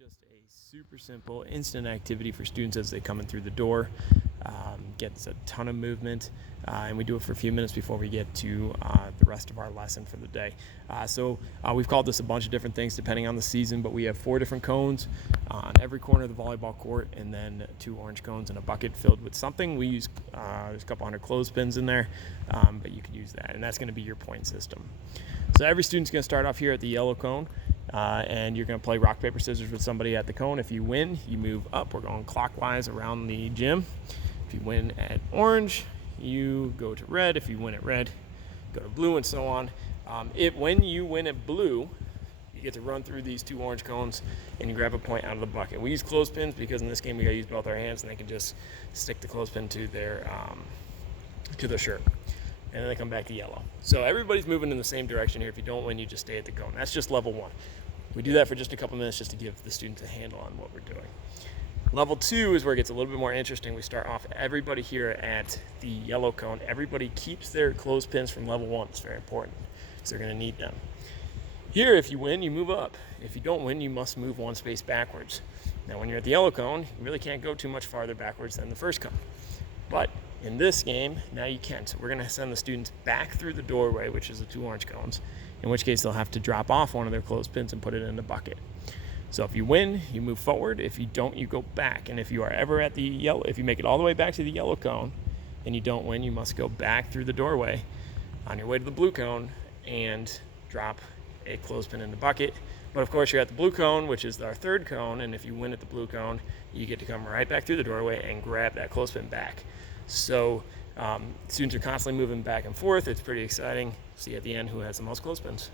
just a super simple instant activity for students as they come in through the door. Gets a ton of movement, and we do it for a few minutes before we get to the rest of our lesson for the day. We've called this a bunch of different things depending on the season, but we have 4 different cones on every corner of the volleyball court, and then 2 orange cones in a bucket filled with something. We use there's a couple hundred clothespins in there, but you can use that, and that's going to be your point system. So every student's going to start off here at the yellow cone. And you're going to play rock, paper, scissors with somebody at the cone. If you win, you move up. We're going clockwise around the gym. If you win at orange, you go to red. If you win at red, go to blue, and so on. When you win at blue, you get to run through these 2 orange cones and you grab a point out of the bucket. We use clothespins because in this game we got to use both our hands, and they can just stick the clothespin to their shirt. And then they come back to yellow. So everybody's moving in the same direction here. If you don't win, you just stay at the cone. That's just level 1. We do that for just a couple minutes just to give the students a handle on what we're doing. Level 2 is where it gets a little bit more interesting. We start off everybody here at the yellow cone. Everybody keeps their clothespins from level 1. It's very important because they're going to need them. Here, if you win, you move up. If you don't win, you must move 1 space backwards. Now, when you're at the yellow cone, you really can't go too much farther backwards than the first cone. But in this game, now you can. So we're going to send the students back through the doorway, which is the 2 orange cones, in which case they'll have to drop off one of their clothespins and put it in the bucket. So if you win, you move forward. If you don't, you go back. And if you are ever at the yellow, if you make it all the way back to the yellow cone and you don't win, you must go back through the doorway on your way to the blue cone and drop a clothespin in the bucket. But of course, you're at the blue cone, which is our 3rd cone, and if you win at the blue cone, you get to come right back through the doorway and grab that clothespin back. So students are constantly moving back and forth. It's pretty exciting. See at the end who has the most clothespins.